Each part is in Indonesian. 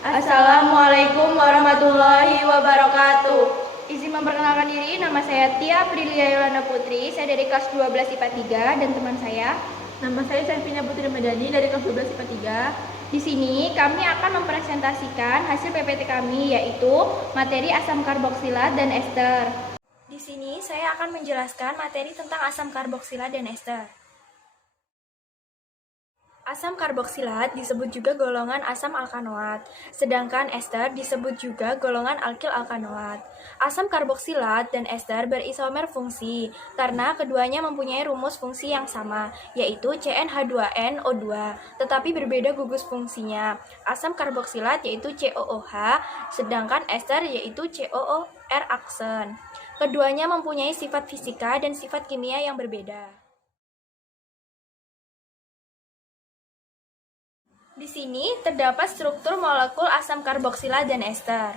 Assalamualaikum warahmatullahi wabarakatuh. Izin memperkenalkan diri, nama saya Tia Prilia Yolanda Putri. Saya dari kelas 12 IPA 3 dan teman saya. Nama saya Syafina Putri Medani dari kelas 12 IPA 3. Di sini kami akan mempresentasikan hasil PPT kami, yaitu materi asam karboksilat dan ester. Di sini saya akan menjelaskan materi tentang asam karboksilat dan ester. Asam karboksilat disebut juga golongan asam alkanoat, sedangkan ester disebut juga golongan alkil alkanoat. Asam karboksilat dan ester berisomer fungsi karena keduanya mempunyai rumus fungsi yang sama, yaitu CnH2nO2, tetapi berbeda gugus fungsinya. Asam karboksilat yaitu COOH, sedangkan ester yaitu COOR aksen. Keduanya mempunyai sifat fisika dan sifat kimia yang berbeda. Di sini terdapat struktur molekul asam karboksilat dan ester.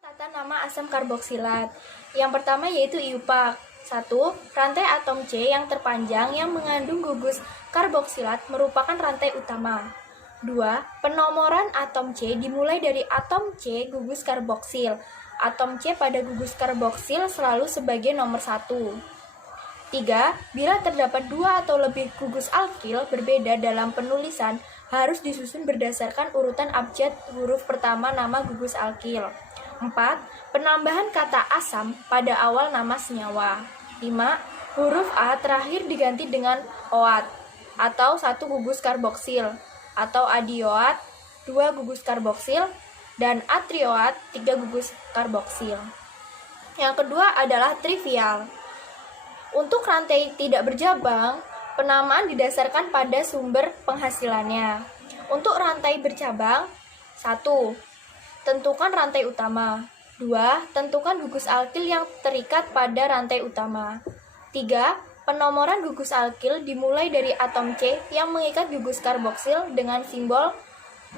Tata nama asam karboksilat. Yang pertama yaitu IUPAC. 1. Rantai atom C yang terpanjang yang mengandung gugus karboksilat merupakan rantai utama. 2. Penomoran atom C dimulai dari atom C gugus karboksil. Atom C pada gugus karboksil selalu sebagai nomor 1. 3. Bila terdapat 2 atau lebih gugus alkil berbeda dalam penulisan, harus disusun berdasarkan urutan abjad huruf pertama nama gugus alkil. 4. Penambahan kata asam pada awal nama senyawa. 5. Huruf A terakhir diganti dengan oat atau 1 gugus karboksil, atau adioat 2 gugus karboksil, dan atrioat 3 gugus karboksil. Yang kedua adalah trivial. Untuk rantai tidak berjabang, penamaan didasarkan pada sumber penghasilannya. Untuk rantai bercabang, 1. Tentukan rantai utama. 2. Tentukan gugus alkil yang terikat pada rantai utama. 3. Penomoran gugus alkil dimulai dari atom C yang mengikat gugus karboksil dengan simbol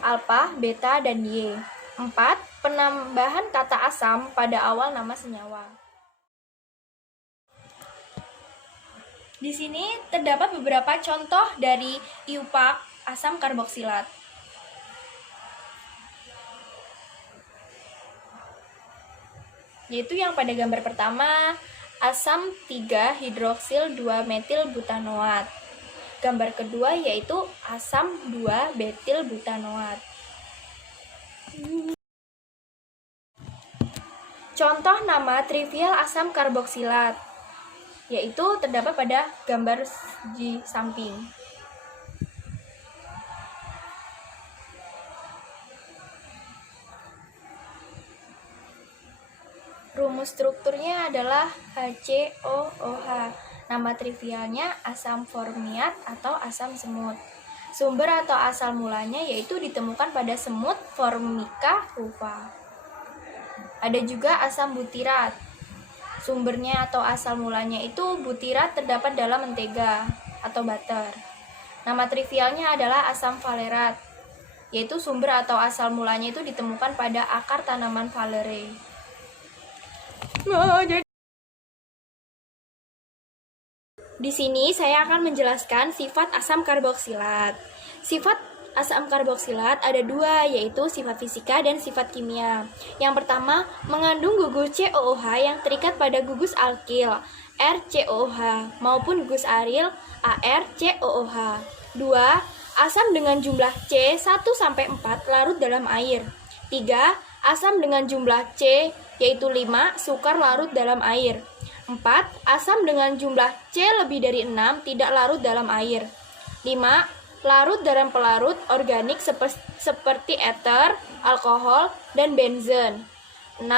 alfa, beta, dan Y. 4. Penambahan kata asam pada awal nama senyawa. Di sini terdapat beberapa contoh dari IUPAC asam karboksilat. Yaitu yang pada gambar pertama, asam 3 hidroksil 2 metil butanoat. Gambar kedua yaitu asam 2 betil butanoat. Contoh nama trivial asam karboksilat yaitu terdapat pada gambar di samping. Rumus strukturnya adalah HCOOH. Nama trivialnya asam formiat atau asam semut. Sumber atau asal mulanya yaitu ditemukan pada semut Formica rufa. Ada juga asam butirat. Sumbernya atau asal mulanya itu butirat terdapat dalam mentega atau butter. Nama trivialnya adalah asam valerat, yaitu sumber atau asal mulanya itu ditemukan pada akar tanaman Valereae. Di sini saya akan menjelaskan sifat asam karboksilat. Sifat asam karboksilat ada 2, yaitu sifat fisika dan sifat kimia. Yang pertama, mengandung gugus COOH yang terikat pada gugus alkil RCOOH maupun gugus aril ArCOOH. 2. Asam dengan jumlah C 1-4 larut dalam air. 3. Asam dengan jumlah C yaitu 5 sukar larut dalam air. 4. Asam dengan jumlah C lebih dari 6 tidak larut dalam air. 5. Larut dalam pelarut organik seperti ether, alkohol, dan benzen. 6.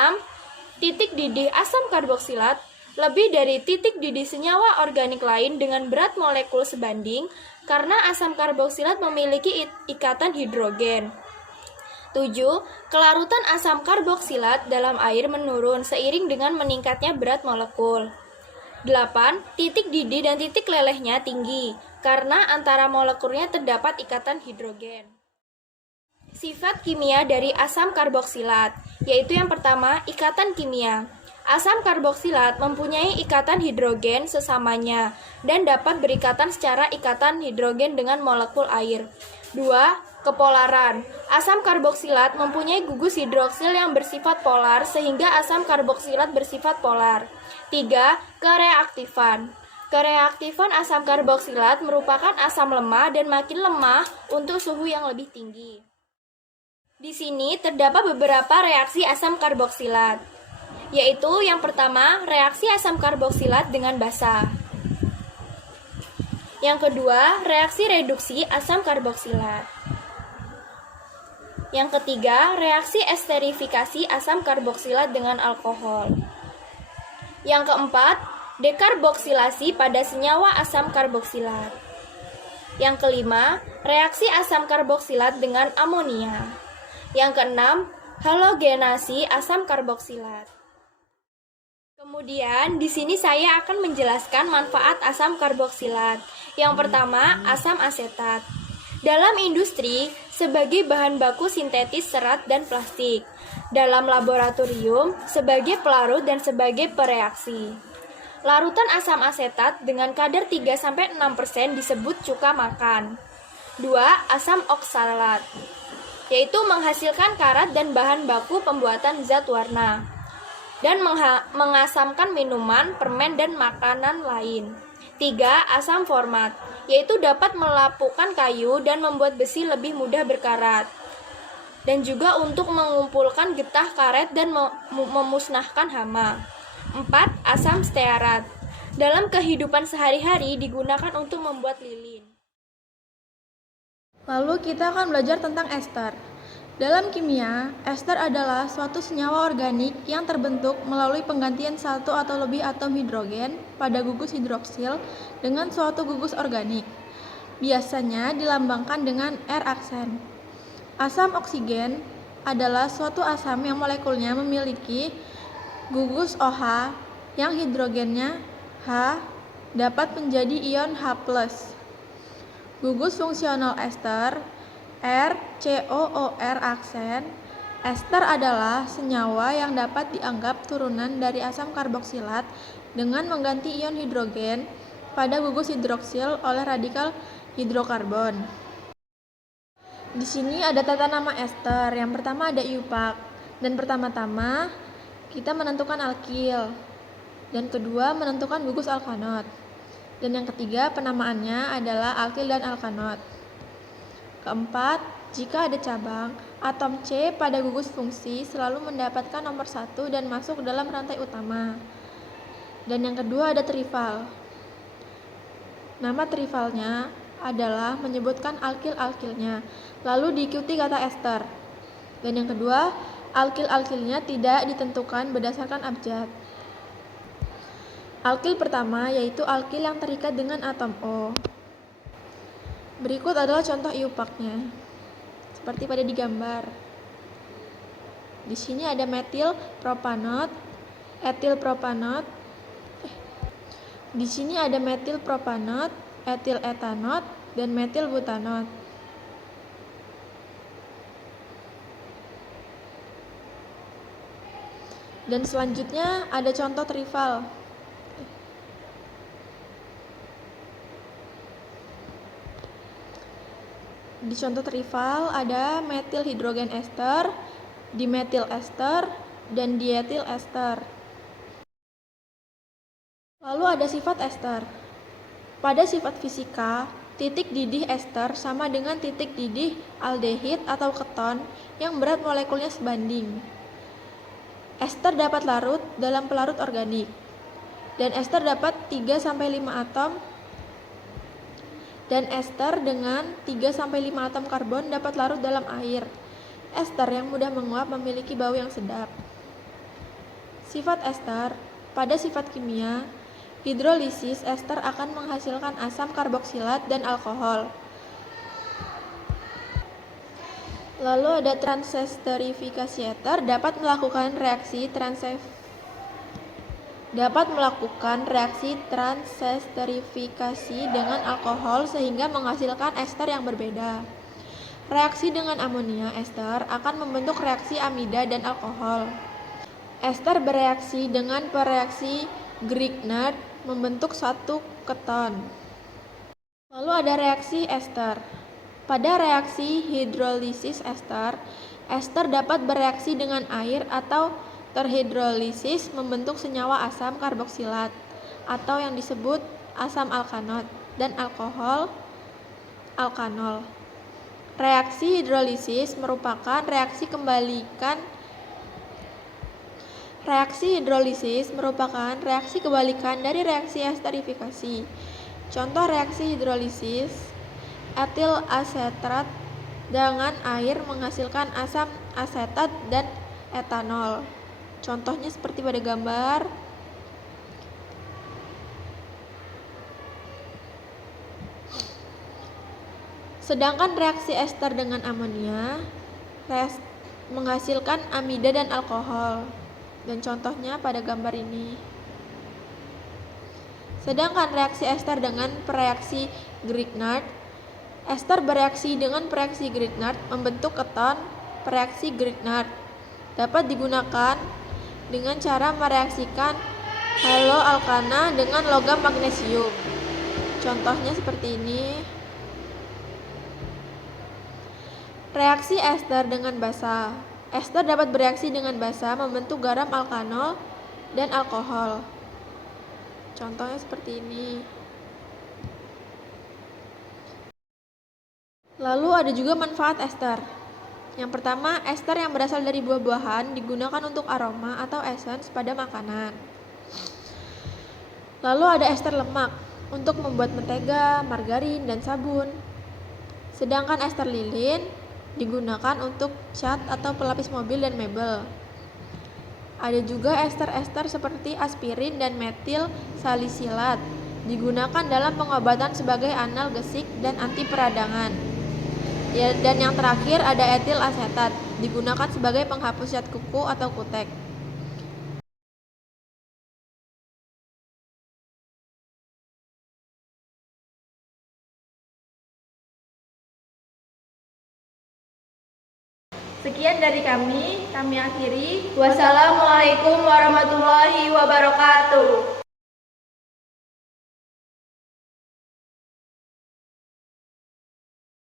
Titik didih asam karboksilat lebih dari titik didih senyawa organik lain dengan berat molekul sebanding karena asam karboksilat memiliki ikatan hidrogen. 7. Kelarutan asam karboksilat dalam air menurun seiring dengan meningkatnya berat molekul. 8. Titik didih dan titik lelehnya tinggi karena antara molekulnya terdapat ikatan hidrogen. Sifat kimia dari asam karboksilat, yaitu yang pertama, ikatan kimia. Asam karboksilat mempunyai ikatan hidrogen sesamanya dan dapat berikatan secara ikatan hidrogen dengan molekul air. 2. Kepolaran. Asam karboksilat mempunyai gugus hidroksil yang bersifat polar sehingga asam karboksilat bersifat polar. 3. Kereaktifan. Kereaktifan asam karboksilat merupakan asam lemah dan makin lemah untuk suhu yang lebih tinggi. Di sini terdapat beberapa reaksi asam karboksilat, yaitu yang pertama, reaksi asam karboksilat dengan basa. Yang kedua, reaksi reduksi asam karboksilat. Yang ketiga, reaksi esterifikasi asam karboksilat dengan alkohol. Yang keempat, dekarboksilasi pada senyawa asam karboksilat. Yang kelima, reaksi asam karboksilat dengan amonia. Yang keenam, halogenasi asam karboksilat. Kemudian, di sini saya akan menjelaskan manfaat asam karboksilat. Yang pertama, asam asetat. Dalam industri, sebagai bahan baku sintetis serat dan plastik. Dalam laboratorium, sebagai pelarut dan sebagai pereaksi. Larutan asam asetat dengan kadar 3-6% disebut cuka makan. 2. Asam oksalat, yaitu menghasilkan karat dan bahan baku pembuatan zat warna, dan mengasamkan minuman, permen, dan makanan lain. 3. Asam format, yaitu dapat melapukan kayu dan membuat besi lebih mudah berkarat, dan juga untuk mengumpulkan getah karet dan memusnahkan hama. 4. Asam stearat, dalam kehidupan sehari-hari digunakan untuk membuat lilin. Lalu kita akan belajar tentang ester. Dalam kimia, ester adalah suatu senyawa organik yang terbentuk melalui penggantian satu atau lebih atom hidrogen pada gugus hidroksil dengan suatu gugus organik. Biasanya dilambangkan dengan R aksen. Asam oksigen adalah suatu asam yang molekulnya memiliki gugus OH yang hidrogennya H dapat menjadi ion H+. Gugus fungsional ester RCOOR aksen. Ester adalah senyawa yang dapat dianggap turunan dari asam karboksilat dengan mengganti ion hidrogen pada gugus hidroksil oleh radikal hidrokarbon. Di sini ada tata nama ester. Yang pertama ada iupak, dan pertama-tama kita menentukan alkil, dan kedua menentukan gugus alkanot. Dan yang ketiga, penamaannya adalah alkil dan alkanot. Keempat, jika ada cabang, atom C pada gugus fungsi selalu mendapatkan nomor 1 dan masuk dalam rantai utama. Dan yang kedua ada trival. Nama trivalnya adalah menyebutkan alkil-alkilnya, lalu diikuti kata ester. Dan yang kedua, alkil-alkilnya tidak ditentukan berdasarkan abjad. Alkil pertama yaitu alkil yang terikat dengan atom O. Berikut adalah contoh iupaknya, seperti pada digambar. Di sini ada metil propanot, etil propanot. Di sini ada metil propanot, etil etanot, dan metil butanot. Dan selanjutnya ada contoh trival. Di contoh trival ada metil hidrogen ester, dimetil ester, dan dietil ester. Lalu ada sifat ester. Pada sifat fisika, titik didih ester sama dengan titik didih aldehid atau keton yang berat molekulnya sebanding. Ester dapat larut dalam pelarut organik, dan ester dapat 3-5 atom, dan ester dengan 3-5 atom karbon dapat larut dalam air. Ester yang mudah menguap memiliki bau yang sedap. Sifat ester. Pada sifat kimia, hidrolisis ester akan menghasilkan asam karboksilat dan alkohol. Lalu ada transesterifikasi ester dapat melakukan reaksi transesterifikasi dengan alkohol sehingga menghasilkan ester yang berbeda. Reaksi dengan amonia ester akan membentuk reaksi amida dan alkohol. Ester bereaksi dengan pereaksi Grignard membentuk satu keton. Lalu ada reaksi ester. Pada reaksi hidrolisis ester, ester dapat bereaksi dengan air atau terhidrolisis membentuk senyawa asam karboksilat atau yang disebut asam alkanot dan alkohol alkanol. Reaksi hidrolisis merupakan reaksi kebalikan dari reaksi esterifikasi. Contoh reaksi hidrolisis, etil asetrat dengan air menghasilkan asam asetat dan etanol. Contohnya seperti pada gambar. Sedangkan reaksi ester dengan amonia menghasilkan amida dan alkohol. Dan contohnya pada gambar ini. Sedangkan reaksi ester dengan pereaksi Grignard, ester bereaksi dengan pereaksi Grignard membentuk keton pereaksi Grignard. Dapat digunakan dengan cara mereaksikan haloalkana dengan logam magnesium. Contohnya seperti ini. Reaksi ester dengan basa. Ester dapat bereaksi dengan basa membentuk garam alkanol dan alkohol. Contohnya seperti ini. Lalu ada juga manfaat ester. Yang pertama, ester yang berasal dari buah-buahan digunakan untuk aroma atau essence pada makanan. Lalu ada ester lemak untuk membuat mentega, margarin, dan sabun. Sedangkan ester lilin digunakan untuk cat atau pelapis mobil dan mebel. Ada juga ester-ester seperti aspirin dan metil salisilat digunakan dalam pengobatan sebagai analgesik dan anti peradangan. Dan yang terakhir ada etil asetat digunakan sebagai penghapus cat kuku atau kutek. Sekian dari kami akhiri. Wassalamualaikum warahmatullahi wabarakatuh.